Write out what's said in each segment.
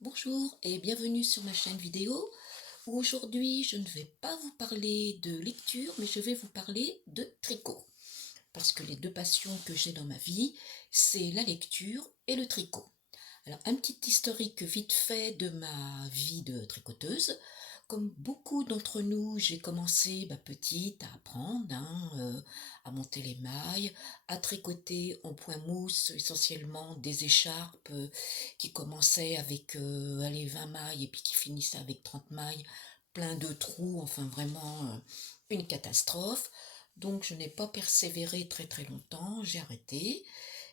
Bonjour et bienvenue sur ma chaîne vidéo où aujourd'hui je ne vais pas vous parler de lecture mais je vais vous parler de tricot. Parce que les deux passions que j'ai dans ma vie, c'est la lecture et le tricot. Alors un petit historique vite fait de ma vie de tricoteuse. Comme beaucoup d'entre nous, j'ai commencé petite à apprendre à monter les mailles, à tricoter en point mousse essentiellement des écharpes qui commençaient avec allez, 20 mailles et puis qui finissaient avec 30 mailles, plein de trous, enfin vraiment une catastrophe. Donc je n'ai pas persévéré très très longtemps, j'ai arrêté.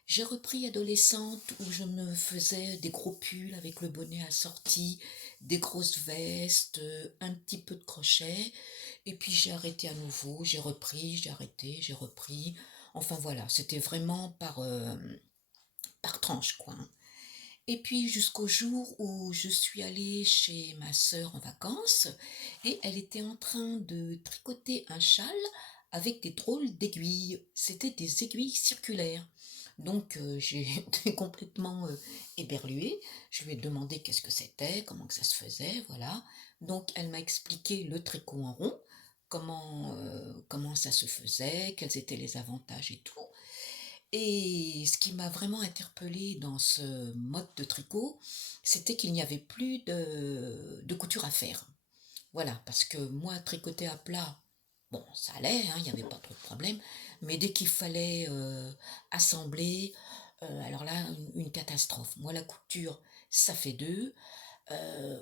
J'ai repris adolescente où je me faisais des gros pulls avec le bonnet assorti, des grosses vestes, un petit peu de crochet. Et puis j'ai arrêté à nouveau, j'ai repris, j'ai arrêté, j'ai repris. Enfin voilà, c'était vraiment par tranche quoi, hein. Et puis jusqu'au jour où je suis allée chez ma sœur en vacances et elle était en train de tricoter un châle avec des drôles d'aiguilles. C'était des aiguilles circulaires. Donc j'ai été complètement éberluée. Je lui ai demandé qu'est-ce que c'était, comment que ça se faisait, voilà. Donc elle m'a expliqué le tricot en rond, comment ça se faisait, quels étaient les avantages et tout. Et ce qui m'a vraiment interpellée dans ce mode de tricot, c'était qu'il n'y avait plus de couture à faire. Voilà, parce que moi, tricoter à plat, bon, ça allait, hein, il n'y avait pas trop de problème, mais dès qu'il fallait assembler, alors là, une catastrophe. Moi, la couture, ça fait deux.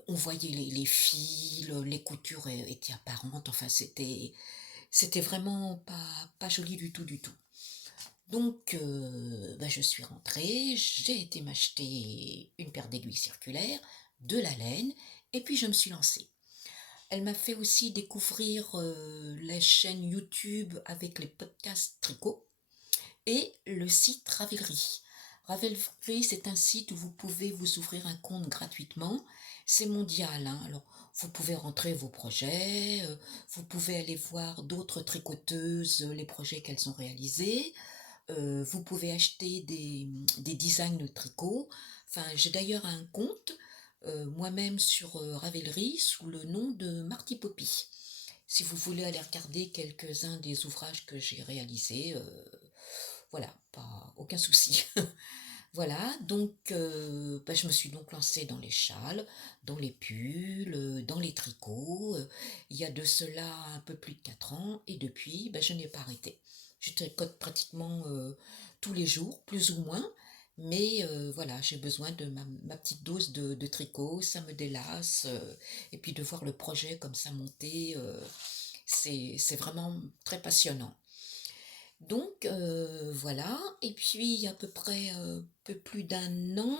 On voyait les fils, les coutures étaient apparentes, enfin, c'était vraiment pas joli du tout, du tout. Donc, je suis rentrée, j'ai été m'acheter une paire d'aiguilles circulaires, de la laine, et puis je me suis lancée. Elle m'a fait aussi découvrir la chaîne YouTube avec les podcasts tricot et le site Ravelry. Ravelry, c'est un site où vous pouvez vous ouvrir un compte gratuitement. C'est mondial, hein. Alors, vous pouvez rentrer vos projets, vous pouvez aller voir d'autres tricoteuses, les projets qu'elles ont réalisés. Vous pouvez acheter des designs de tricot. Enfin, j'ai d'ailleurs un compte moi-même sur Ravelry sous le nom de Marty Poppy. Si vous voulez aller regarder quelques-uns des ouvrages que j'ai réalisés, voilà, pas aucun souci. Voilà, donc je me suis donc lancée dans les châles, dans les pulls, dans les tricots. Il y a de cela un peu plus de 4 ans et depuis, je n'ai pas arrêté. Je tricote pratiquement tous les jours, plus ou moins, mais voilà, j'ai besoin de ma petite dose de tricot, ça me délasse, et puis de voir le projet comme ça monter, c'est vraiment très passionnant. Donc voilà, et puis il y a à peu près un peu plus d'un an,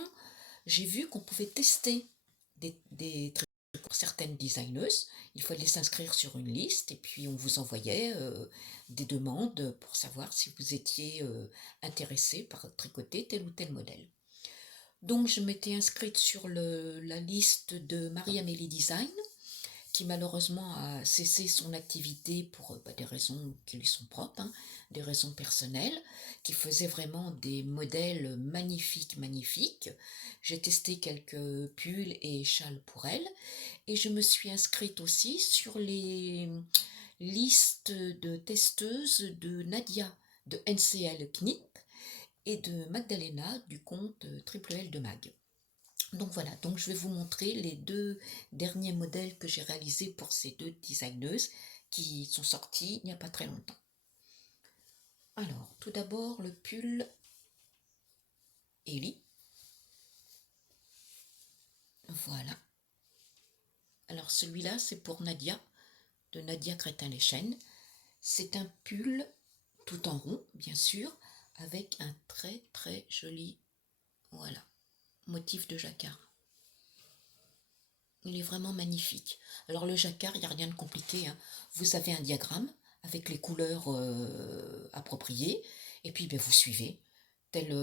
j'ai vu qu'on pouvait tester des trucs pour certaines designeuses. Il fallait s'inscrire sur une liste et puis on vous envoyait des demandes pour savoir si vous étiez intéressé par tricoter tel ou tel modèle. Donc je m'étais inscrite sur la liste de Marie-Amélie Design qui malheureusement a cessé son activité pour des raisons qui lui sont propres, hein, des raisons personnelles, qui faisait vraiment des modèles magnifiques, magnifiques. J'ai testé quelques pulls et châles pour elle, et je me suis inscrite aussi sur les listes de testeuses de Nadia de NCL Knip et de Magdalena du compte Triple L de Mag. Donc voilà, donc je vais vous montrer les deux derniers modèles que j'ai réalisés pour ces deux designeuses qui sont sortis il n'y a pas très longtemps. Alors, tout d'abord le pull Ellie. Voilà. Alors celui-là, c'est pour Nadia, de Nadia Crétin-les-Chênes. C'est un pull tout en rond, bien sûr, avec un très très joli, voilà, motif de jacquard. Il est vraiment magnifique. Alors le jacquard, il n'y a rien de compliqué, hein. Vous avez un diagramme avec les couleurs appropriées, et puis vous suivez telle,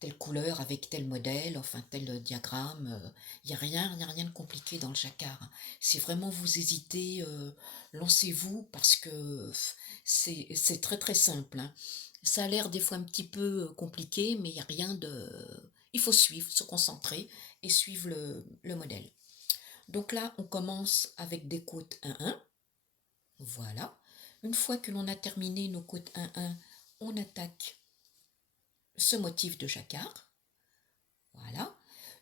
telle couleur avec tel modèle, enfin tel diagramme. Il n'y a rien, il n'y a rien de compliqué dans le jacquard, hein. Si vraiment vous hésitez, lancez-vous parce que c'est très très simple, hein. Ça a l'air des fois un petit peu compliqué, mais il n'y a rien de... il faut suivre, se concentrer et suivre le modèle. Donc là, on commence avec des côtes 1-1. Voilà. Une fois que l'on a terminé nos côtes 1-1, on attaque ce motif de jacquard. Voilà.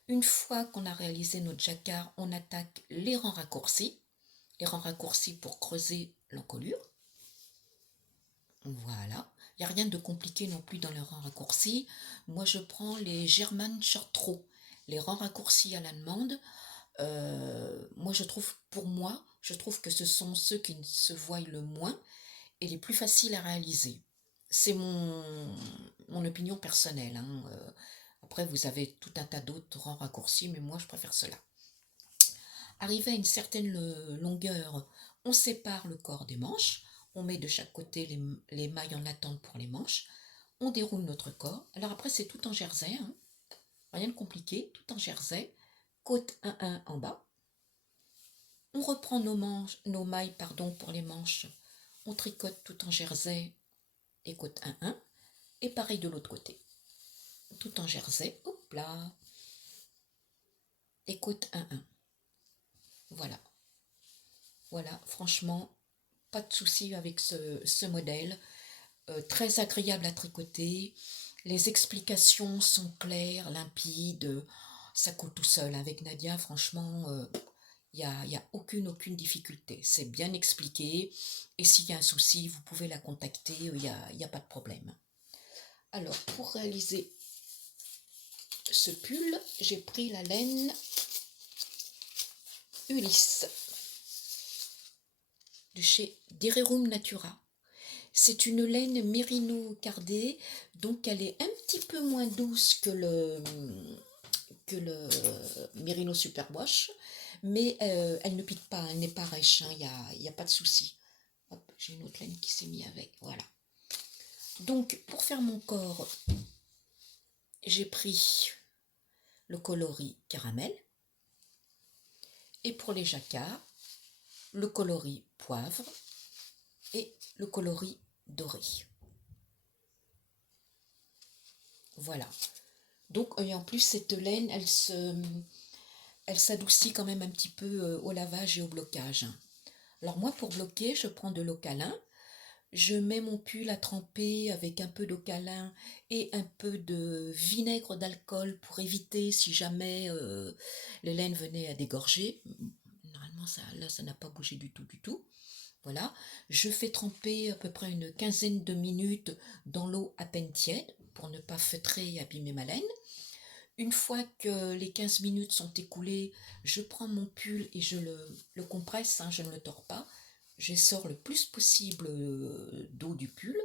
Une fois qu'on a réalisé notre jacquard, on attaque les rangs raccourcis. Les rangs raccourcis pour creuser l'encolure. Voilà. Il n'y a rien de compliqué non plus dans les rangs raccourcis. Moi, je prends les German Short Row, les rangs raccourcis à l'allemande. Moi, je trouve que ce sont ceux qui se voient le moins et les plus faciles à réaliser. C'est mon opinion personnelle, hein. Après, vous avez tout un tas d'autres rangs raccourcis, mais moi, je préfère cela. Arrivé à une certaine longueur, on sépare le corps des manches. On met de chaque côté les mailles en attente pour les manches. On déroule notre corps. Alors après, c'est tout en jersey, hein. Rien de compliqué, tout en jersey. Côte 1-1 en bas. On reprend nos mailles pour les manches. On tricote tout en jersey et côte 1-1. Et pareil de l'autre côté. Tout en jersey, hop là. Et côte 1-1. Voilà. Voilà, franchement, pas de souci avec ce modèle. Très agréable à tricoter. Les explications sont claires, limpides. Ça coule tout seul. Avec Nadia, franchement, il n'y a aucune difficulté. C'est bien expliqué. Et s'il y a un souci, vous pouvez la contacter. Il n'y a pas de problème. Alors, pour réaliser ce pull, j'ai pris la laine Ulysse de chez Dererum Natura. C'est une laine mérino cardée, donc elle est un petit peu moins douce que le mérino superwash, mais elle ne pique pas, elle n'est pas rêche, hein, il y a pas de souci. Hop, j'ai une autre laine qui s'est mise avec, voilà. Donc pour faire mon corps, j'ai pris le coloris caramel, et pour les jacquards, le coloris poivre et le coloris doré. Voilà. Donc, et en plus, cette laine, elle s'adoucit quand même un petit peu au lavage et au blocage. Alors moi, pour bloquer, je prends de l'eau câlin. Je mets mon pull à tremper avec un peu d'eau câlin et un peu de vinaigre d'alcool pour éviter si jamais le laine venait à dégorger. Normalement, ça n'a pas bougé du tout. Voilà. Je fais tremper à peu près une quinzaine de minutes dans l'eau à peine tiède pour ne pas feutrer et abîmer ma laine. Une fois que les 15 minutes sont écoulées, je prends mon pull et je le compresse, hein, je ne le tords pas. Je sors le plus possible d'eau du pull.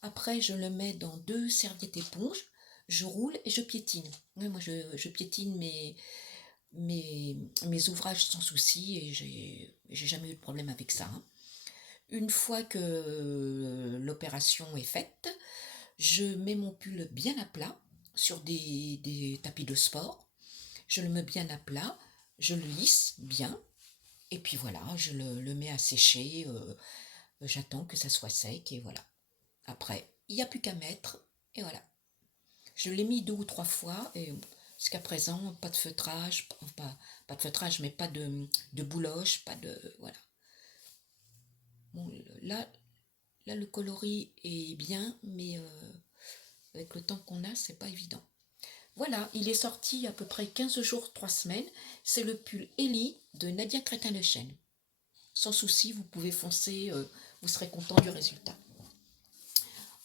Après, je le mets dans 2 serviettes éponges. Je roule et je piétine. Ouais, moi, je piétine mes ouvrages sans souci et j'ai jamais eu de problème avec ça, hein. Une fois que l'opération est faite, je mets mon pull bien à plat sur des tapis de sport. Je le mets bien à plat, je le lisse bien, et puis voilà, je le mets à sécher. J'attends que ça soit sec, et voilà. Après, il n'y a plus qu'à mettre, et voilà. Je l'ai mis 2 ou 3 fois, et jusqu'à présent, pas de feutrage, pas de feutrage, mais pas de bouloche, pas de... Voilà. Bon, là, le coloris est bien, mais avec le temps qu'on a, c'est pas évident. Voilà, il est sorti il y a à peu près 15 jours, 3 semaines. C'est le pull Ellie de Nadia Crétin-Lechaine. Sans souci, vous pouvez foncer, vous serez content du résultat.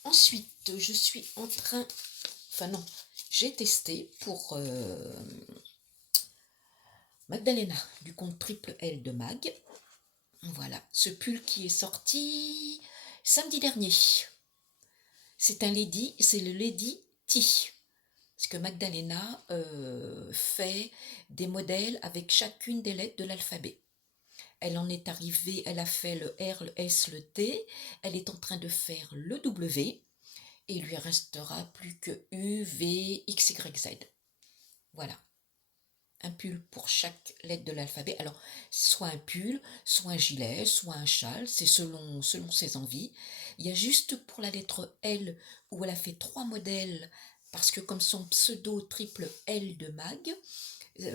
Ensuite, je suis en train... Enfin non, j'ai testé pour Magdalena du compte Triple L de Mag. Voilà, ce pull qui est sorti samedi dernier. C'est le Lady T. Parce que Magdalena fait des modèles avec chacune des lettres de l'alphabet. Elle en est arrivée, elle a fait le R, le S, le T. Elle est en train de faire le W. Et il lui restera plus que U, V, X, Y, Z. Voilà. Un pull pour chaque lettre de l'alphabet. Alors, soit un pull, soit un gilet, soit un châle, c'est selon ses envies. Il y a juste pour la lettre L, où elle a fait 3 modèles parce que comme son pseudo triple L de Mag,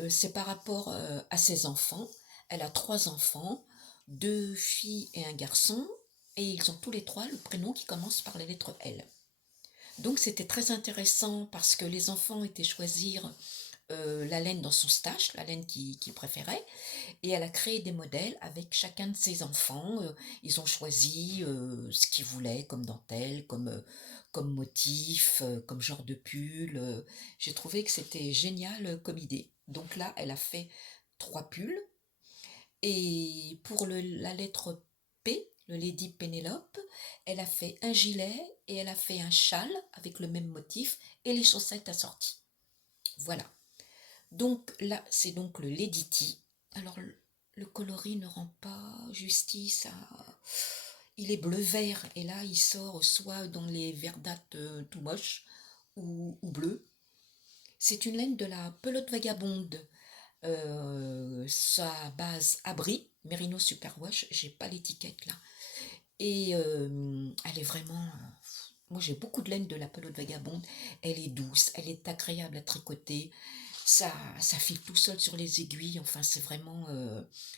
c'est par rapport à ses enfants. Elle a 3 enfants, 2 filles et un garçon, et ils ont tous les 3 le prénom qui commence par la lettre L. Donc c'était très intéressant parce que les enfants étaient choisir la laine dans son stash, la laine qu'ils préféraient, et elle a créé des modèles avec chacun de ses enfants. Ils ont choisi ce qu'ils voulaient comme dentelle, comme motif, comme genre de pull. J'ai trouvé que c'était génial comme idée. Donc là, elle a fait 3 pulls. Et pour la lettre P, le Lady Pénélope, elle a fait un gilet et elle a fait un châle avec le même motif et les chaussettes assorties. Voilà. Donc là, c'est donc le Lady T. Alors, le coloris ne rend pas justice à... Il est bleu-vert et là, il sort soit dans les verdates tout moches ou bleu. C'est une laine de la pelote vagabonde. Sa base abri, Merino Superwash, j'ai pas l'étiquette là. Et elle est vraiment... moi j'ai beaucoup de laine de la pelote vagabonde. Elle est douce, elle est agréable à tricoter. Ça file tout seul sur les aiguilles. Enfin, c'est vraiment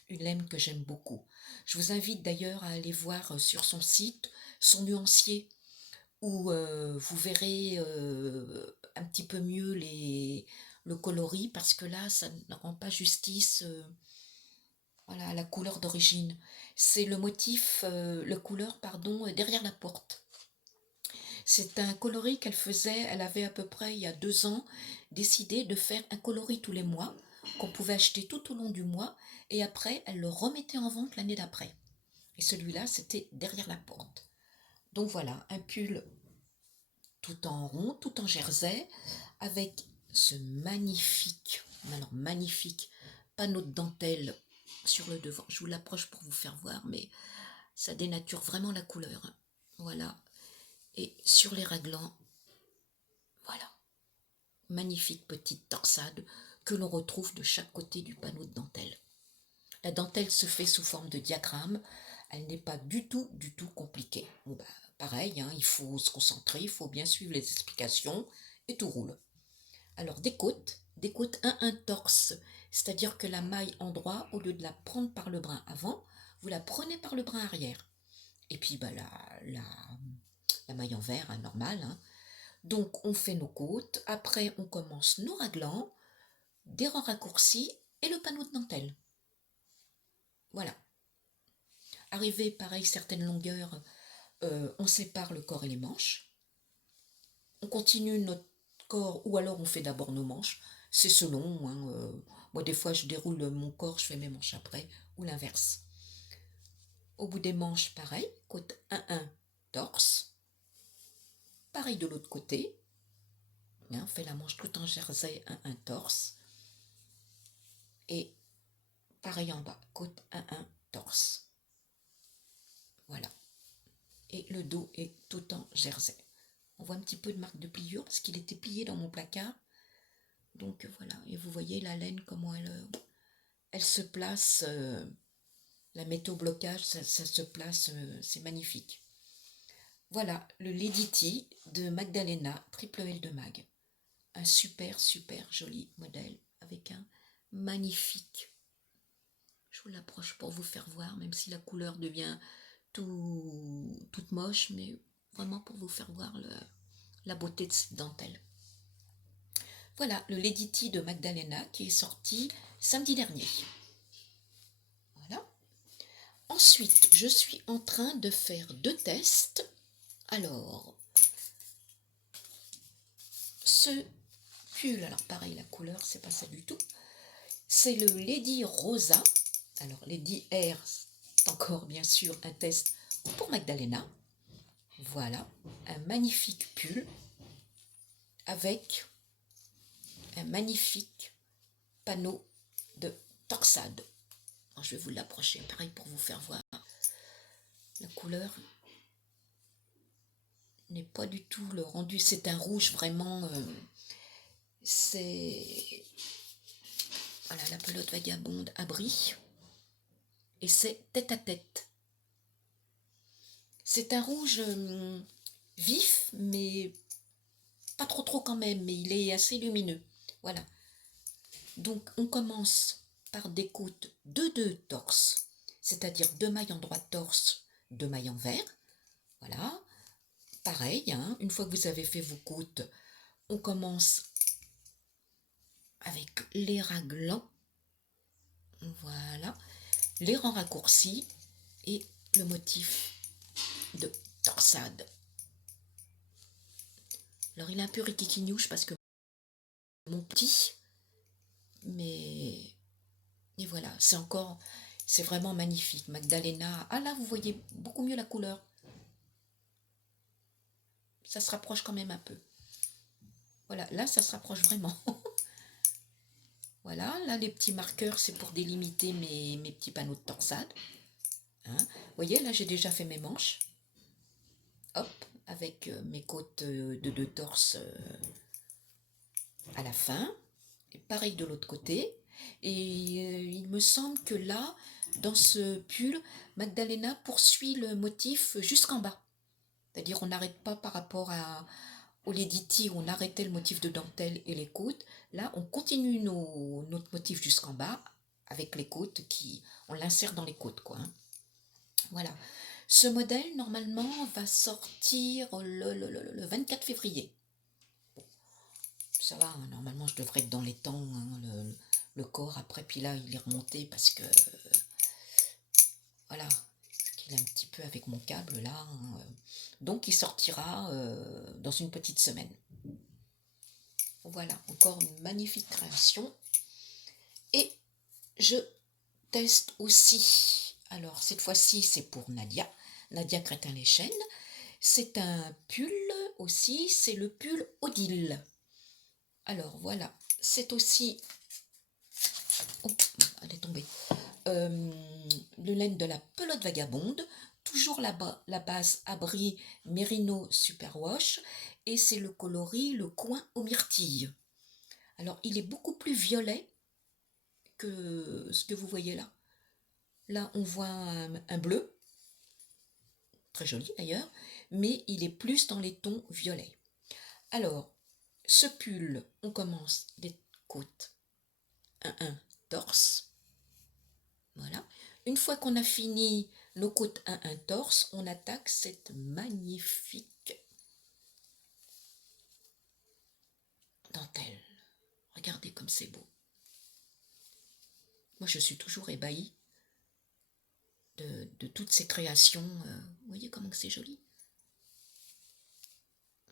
une laine que j'aime beaucoup. Je vous invite d'ailleurs à aller voir sur son site, son nuancier, où vous verrez un petit peu mieux le coloris, parce que là, ça ne rend pas justice voilà, à la couleur d'origine. C'est le motif, le couleur, pardon, derrière la porte. C'est un coloris qu'elle faisait, elle avait à peu près il y a 2 ans décidé de faire un coloris tous les mois, qu'on pouvait acheter tout au long du mois, et après elle le remettait en vente l'année d'après. Et celui-là, c'était derrière la porte. Donc voilà, un pull tout en rond, tout en jersey, avec ce magnifique, alors magnifique panneau de dentelle sur le devant. Je vous l'approche pour vous faire voir, mais ça dénature vraiment la couleur. Voilà. Et sur les raglans, voilà, magnifique petite torsade que l'on retrouve de chaque côté du panneau de dentelle. La dentelle se fait sous forme de diagramme, elle n'est pas du tout compliquée. Bon bah, pareil, hein, il faut se concentrer, il faut bien suivre les explications et tout roule. Alors des côtes 1 torse, c'est-à-dire que la maille en droit, au lieu de la prendre par le brin avant, vous la prenez par le brin arrière. Et puis bah, la maille en vert, hein, normale, hein. Donc on fait nos côtes, après on commence nos raglans, des rangs raccourcis et le panneau de dentelle. Voilà. Arrivé, pareil, certaines longueurs, on sépare le corps et les manches. On continue notre corps, ou alors on fait d'abord nos manches. C'est selon. Hein, moi, des fois, je déroule mon corps, je fais mes manches après, ou l'inverse. Au bout des manches, pareil, côte 1-1, torse. Pareil de l'autre côté. Hein, on fait la manche tout en jersey, 1-1, torse. Et pareil en bas, côte 1-1, torse. Voilà. Et le dos est tout en jersey. On voit un petit peu de marque de pliure parce qu'il était plié dans mon placard. Donc voilà, et vous voyez la laine, comment elle se place, la métaux blocage, ça se place, c'est magnifique. Voilà, le Lady T de Magdalena, triple L de Mag. Un super joli modèle avec un magnifique. Je vous l'approche pour vous faire voir, même si la couleur devient toute moche, mais vraiment pour vous faire voir la beauté de cette dentelle. Voilà, le Lady T de Magdalena qui est sorti samedi dernier. Voilà. Ensuite, je suis en train de faire 2 tests. Alors, ce pull, alors pareil, la couleur, c'est pas ça du tout. C'est le Lady Rosa. Alors, Lady R, c'est encore bien sûr un test pour Magdalena. Voilà, un magnifique pull avec un magnifique panneau de torsade. Alors, je vais vous l'approcher, pareil pour vous faire voir. La couleur n'est pas du tout le rendu, c'est un rouge vraiment, c'est, voilà, la pelote vagabonde abri, et c'est tête à tête. C'est un rouge vif, mais pas trop quand même, mais il est assez lumineux. Voilà. Donc on commence par des côtes de 2 torses, c'est-à-dire 2 mailles en droit torse, 2 mailles en vert. Voilà. Pareil, hein, une fois que vous avez fait vos côtes, on commence avec les raglans. Voilà. Les rangs raccourcis et le motif de torsade. Alors il est un peu riquiquignouche parce que mon petit, mais et voilà, c'est vraiment magnifique. Magdalena, ah là vous voyez beaucoup mieux la couleur. Ça se rapproche quand même un peu. Voilà, là ça se rapproche vraiment. Voilà, là les petits marqueurs c'est pour délimiter mes petits panneaux de torsade. Hein. Vous voyez, là j'ai déjà fait mes manches. Hop, avec mes côtes de 2 torses à la fin. Et pareil de l'autre côté. Et il me semble que là, dans ce pull, Magdalena poursuit le motif jusqu'en bas. C'est-à-dire on n'arrête pas par rapport au Lady où on arrêtait le motif de dentelle et les côtes. Là, on continue notre motif jusqu'en bas avec les côtes on l'insère dans les côtes, quoi. Hein. Voilà. Ce modèle, normalement, va sortir le 24 février. Ça va, hein, normalement je devrais être dans les temps, hein, le corps après, puis là il est remonté parce que, voilà, qu'il est un petit peu avec mon câble là, hein, donc il sortira dans une petite semaine. Voilà, encore une magnifique création, et je teste aussi, alors cette fois-ci c'est pour Nadia Crétin-les-Chênes, c'est un pull aussi, c'est le pull Odile. Alors voilà, c'est aussi, oh, elle est tombée, le laine de la pelote vagabonde, toujours la base abri Merino Superwash, et c'est le coloris le coin aux myrtilles. Alors il est beaucoup plus violet que ce que vous voyez là. Là on voit un bleu, très joli d'ailleurs, mais il est plus dans les tons violets. Alors, ce pull, on commence les côtes 1-1 torse. Voilà. Une fois qu'on a fini nos côtes 1-1 torse, on attaque cette magnifique dentelle. Regardez comme c'est beau. Moi, je suis toujours ébahie de toutes ces créations. Vous voyez comment c'est joli.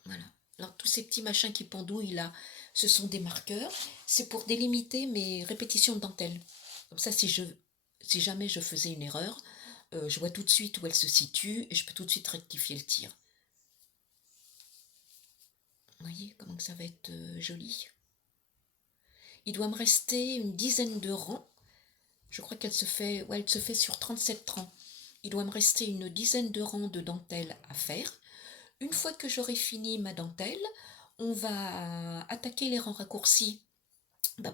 Voilà. Alors, tous ces petits machins qui pendouillent là, ce sont des marqueurs. C'est pour délimiter mes répétitions de dentelle. Comme ça, si jamais je faisais une erreur, je vois tout de suite où elle se situe et je peux tout de suite rectifier le tir. Vous voyez comment ça va être joli. Il doit me rester une dizaine de rangs. Je crois qu'elle se fait, ouais, elle se fait sur 37 rangs. Il doit me rester une dizaine de rangs de dentelle à faire. Une fois que j'aurai fini ma dentelle, on va attaquer les rangs raccourcis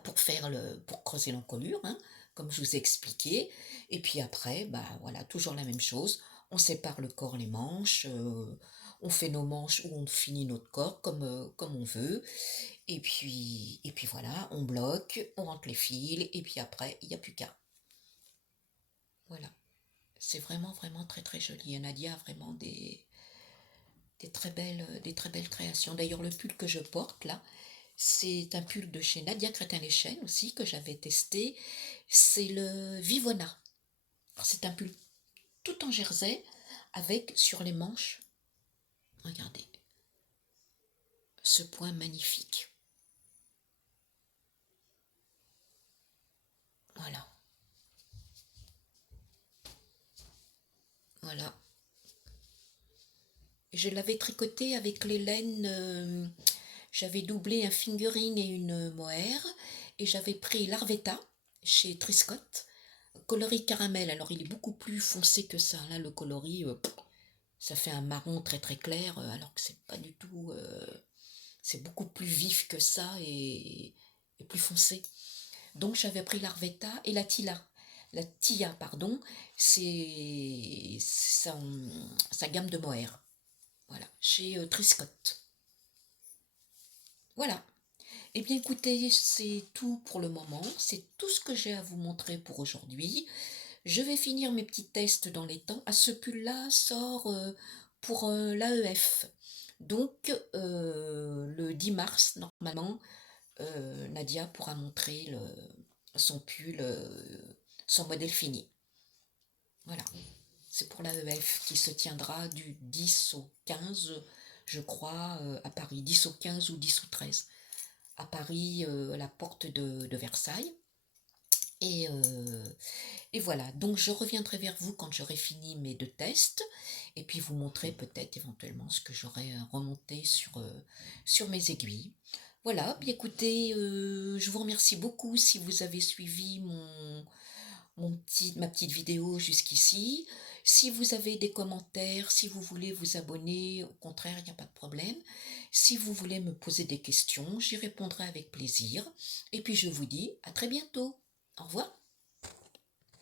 pour creuser l'encolure, hein, comme je vous ai expliqué. Et puis après, voilà, toujours la même chose. On sépare le corps, les manches, on fait nos manches ou on finit notre corps comme on veut. Et puis voilà, on bloque, on rentre les fils, et puis après, il n'y a plus qu'à. Voilà. C'est vraiment, vraiment très, très joli. Et Nadia a vraiment des très belles créations. D'ailleurs, le pull que je porte là, c'est un pull de chez Nadia Crétin-les-Chênes aussi, que j'avais testé. C'est le Vivona. C'est un pull tout en jersey, avec sur les manches, regardez, ce point magnifique. Voilà. Voilà. Je l'avais tricoté avec les laines, j'avais doublé un fingering et une mohair, et j'avais pris l'Arvetta chez Triscott, coloris caramel. Alors il est beaucoup plus foncé que ça. Là, le coloris, ça fait un marron très très clair, alors que c'est pas du tout. C'est beaucoup plus vif que ça et plus foncé. Donc j'avais pris l'Arvetta et la Tila. La Tia, pardon, c'est sa gamme de mohair. Voilà, chez Triscott. Voilà. Eh bien écoutez, c'est tout pour le moment, c'est tout ce que j'ai à vous montrer pour aujourd'hui. Je vais finir mes petits tests dans les temps. Ah, ce pull-là sort pour l'AEF. Donc, le 10 mars, normalement, Nadia pourra montrer son pull, son modèle fini. Voilà, c'est pour l'AEF qui se tiendra du 10 au 15, je crois, à Paris. 10 au 15 ou 10 au 13. À Paris, à la porte de Versailles. Et, euh, et voilà, donc je reviendrai vers vous quand j'aurai fini mes deux tests, et puis vous montrer peut-être éventuellement ce que j'aurai remonté sur mes aiguilles. Voilà, bien écoutez, je vous remercie beaucoup si vous avez suivi ma petite vidéo jusqu'ici. Si vous avez des commentaires, si vous voulez vous abonner, au contraire, il n'y a pas de problème. Si vous voulez me poser des questions, j'y répondrai avec plaisir. Et puis je vous dis à très bientôt. Au revoir.